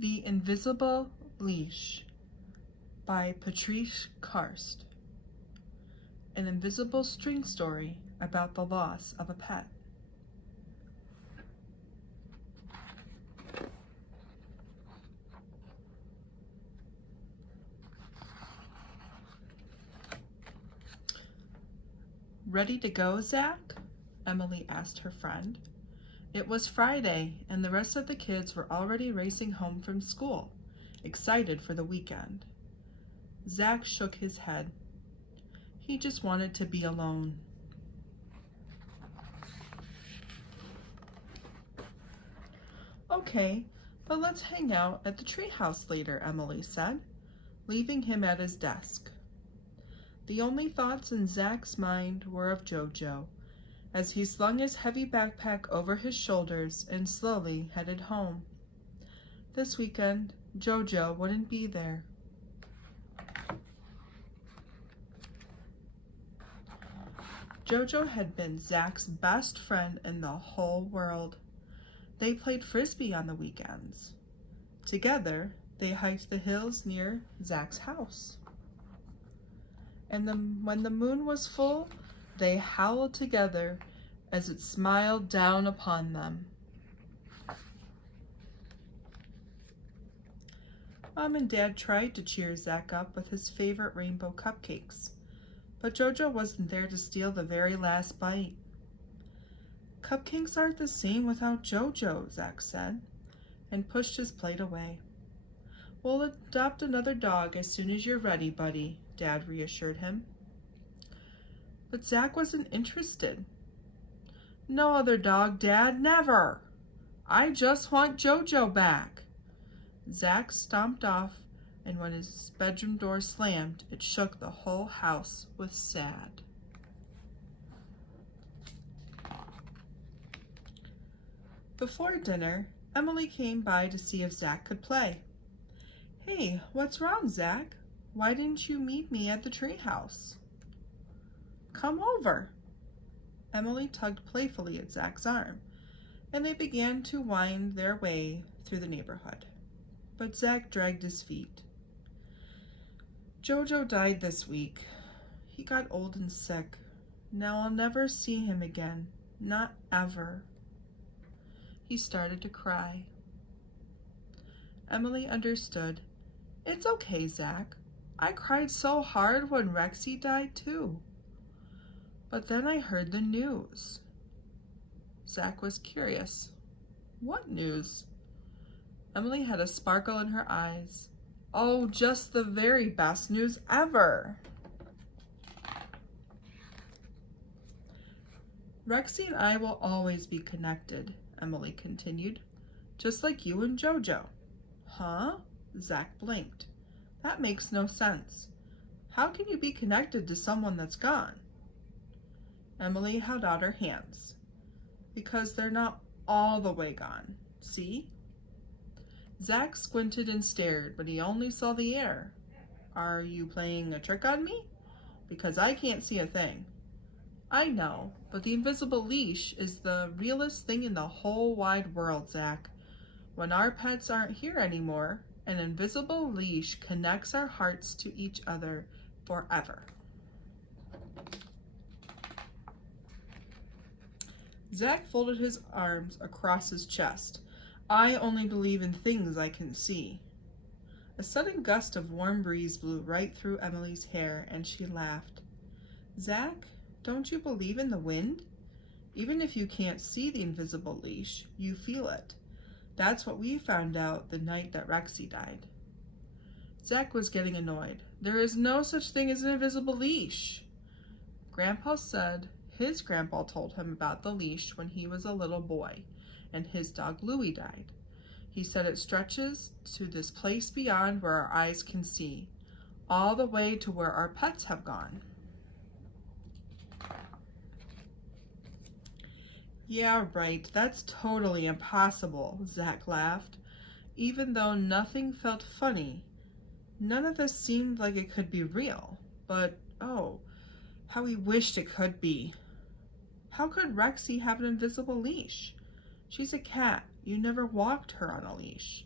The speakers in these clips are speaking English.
The Invisible Leash by Patrice Karst. An invisible string story about the loss of a pet. Ready to go, Zach? Emily asked her friend. It was Friday, and the rest of the kids were already racing home from school, excited for the weekend. Zach shook his head. He just wanted to be alone. Okay, but let's hang out at the treehouse later, Emily said, leaving him at his desk. The only thoughts in Zach's mind were of Jojo, as he slung his heavy backpack over his shoulders and slowly headed home. This weekend, Jojo wouldn't be there. Jojo had been Zach's best friend in the whole world. They played frisbee on the weekends. Together, they hiked the hills near Zach's house. And when the moon was full, they howled together as it smiled down upon them. Mom and Dad tried to cheer Zach up with his favorite rainbow cupcakes, but Jojo wasn't there to steal the very last bite. Cupcakes aren't the same without Jojo, Zach said, and pushed his plate away. We'll adopt another dog as soon as you're ready, buddy, Dad reassured him. But Zach wasn't interested. No other dog, Dad, never. I just want Jojo back. Zach stomped off, and when his bedroom door slammed, it shook the whole house with sad. Before dinner, Emily came by to see if Zach could play. Hey, what's wrong, Zach? Why didn't you meet me at the treehouse? Come over. Emily tugged playfully at Zach's arm, and they began to wind their way through the neighborhood. But Zach dragged his feet. Jojo died this week. He got old and sick. Now I'll never see him again. Not ever. He started to cry. Emily understood. It's okay, Zach. I cried so hard when Rexy died too. But then I heard the news. Zach was curious. What news? Emily had a sparkle in her eyes. Oh, just the very best news ever. Rexy and I will always be connected, Emily continued, just like you and Jojo. Huh? Zach blinked. That makes no sense. How can you be connected to someone that's gone? Emily held out her hands. Because they're not all the way gone. See? Zach squinted and stared, but he only saw the air. Are you playing a trick on me? Because I can't see a thing. I know, but the invisible leash is the realest thing in the whole wide world, Zach. When our pets aren't here anymore, an invisible leash connects our hearts to each other forever. Zach folded his arms across his chest. I only believe in things I can see. A sudden gust of warm breeze blew right through Emily's hair, and she laughed. Zach, don't you believe in the wind? Even if you can't see the invisible leash, you feel it. That's what we found out the night that Rexy died. Zach was getting annoyed. There is no such thing as an invisible leash. Grandpa said his grandpa told him about the leash when he was a little boy, and his dog Louie died. He said it stretches to this place beyond where our eyes can see, all the way to where our pets have gone. Yeah, right, that's totally impossible, Zach laughed. Even though nothing felt funny, none of this seemed like it could be real. But, oh, how he wished it could be. How could Rexy have an invisible leash? She's a cat. You never walked her on a leash.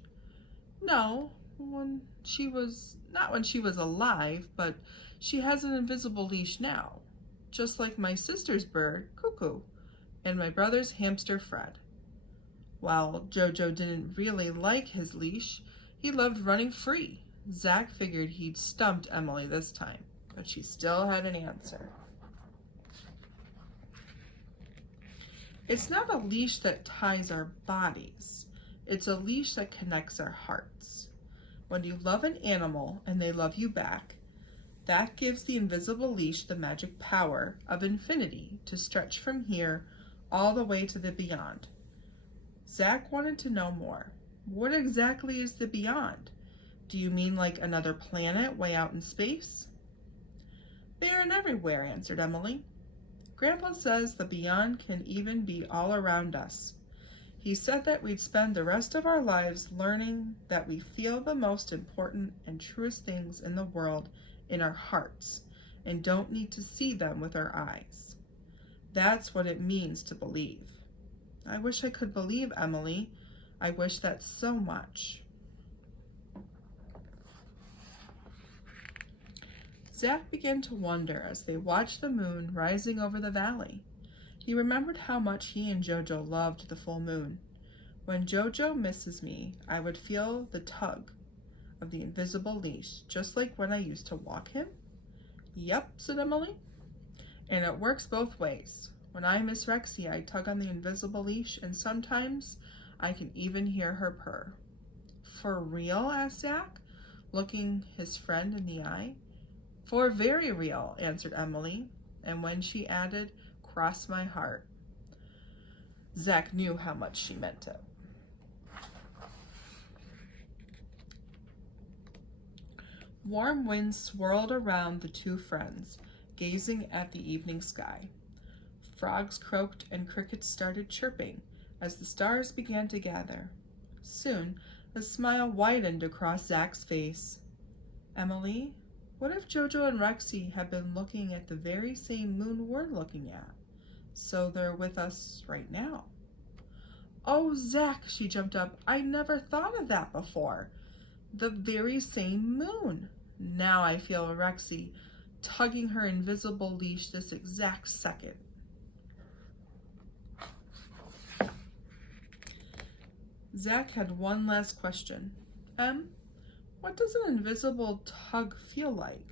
No, not when she was alive, but she has an invisible leash now, just like my sister's bird, Cuckoo, and my brother's hamster, Fred. While Jojo didn't really like his leash, he loved running free. Zach figured he'd stumped Emily this time, but she still had an answer. It's not a leash that ties our bodies. It's a leash that connects our hearts. When you love an animal and they love you back, that gives the invisible leash the magic power of infinity to stretch from here all the way to the beyond. Zach wanted to know more. What exactly is the beyond? Do you mean like another planet way out in space? They are everywhere, answered Emily. Grandpa says the beyond can even be all around us. He said that we'd spend the rest of our lives learning that we feel the most important and truest things in the world in our hearts and don't need to see them with our eyes. That's what it means to believe. I wish I could believe, Emily. I wish that so much. Zach began to wonder as they watched the moon rising over the valley. He remembered how much he and Jojo loved the full moon. When Jojo misses me, I would feel the tug of the invisible leash, just like when I used to walk him. Yep, said Emily. And it works both ways. When I miss Rexy, I tug on the invisible leash, and sometimes I can even hear her purr. For real? Asked Zach, looking his friend in the eye. For very real, answered Emily, and when she added, cross my heart, Zach knew how much she meant it. Warm winds swirled around the two friends, gazing at the evening sky. Frogs croaked and crickets started chirping as the stars began to gather. Soon, a smile widened across Zach's face. Emily, what if Jojo and Rexy have been looking at the very same moon we're looking at? So they're with us right now. Oh, Zach, she jumped up. I never thought of that before. The very same moon. Now I feel Rexy tugging her invisible leash this exact second. Zach had one last question. What does an invisible tug feel like?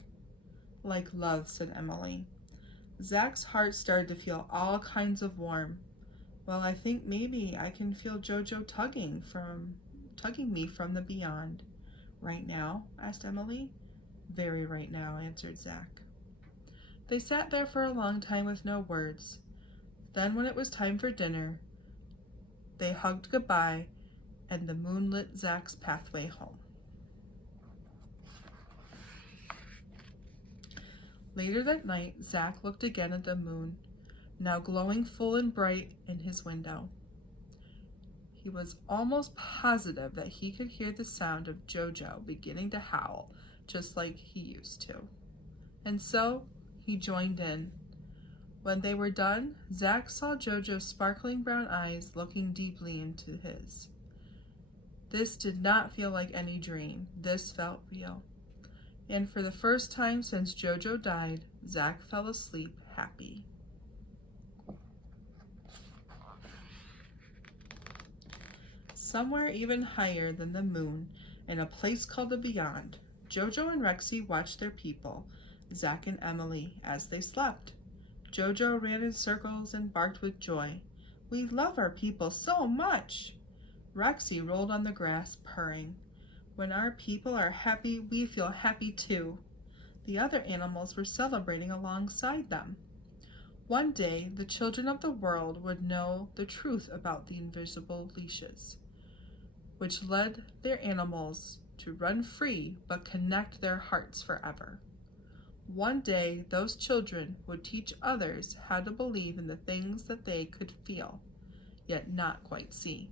Like love, said Emily. Zach's heart started to feel all kinds of warm. Well, I think maybe I can feel Jojo tugging me from the beyond. Right now? Asked Emily. Very right now, answered Zach. They sat there for a long time with no words. Then when it was time for dinner, they hugged goodbye and the moon lit Zach's pathway home. Later that night, Zach looked again at the moon, now glowing full and bright in his window. He was almost positive that he could hear the sound of Jojo beginning to howl, just like he used to. And so he joined in. When they were done, Zach saw Jojo's sparkling brown eyes looking deeply into his. This did not feel like any dream. This felt real. And for the first time since Jojo died, Zach fell asleep happy. Somewhere even higher than the moon, in a place called the Beyond, Jojo and Rexy watched their people, Zach and Emily, as they slept. Jojo ran in circles and barked with joy. We love our people so much. Rexy rolled on the grass, purring. When our people are happy, we feel happy too. The other animals were celebrating alongside them. One day, the children of the world would know the truth about the invisible leashes, which led their animals to run free but connect their hearts forever. One day, those children would teach others how to believe in the things that they could feel, yet not quite see.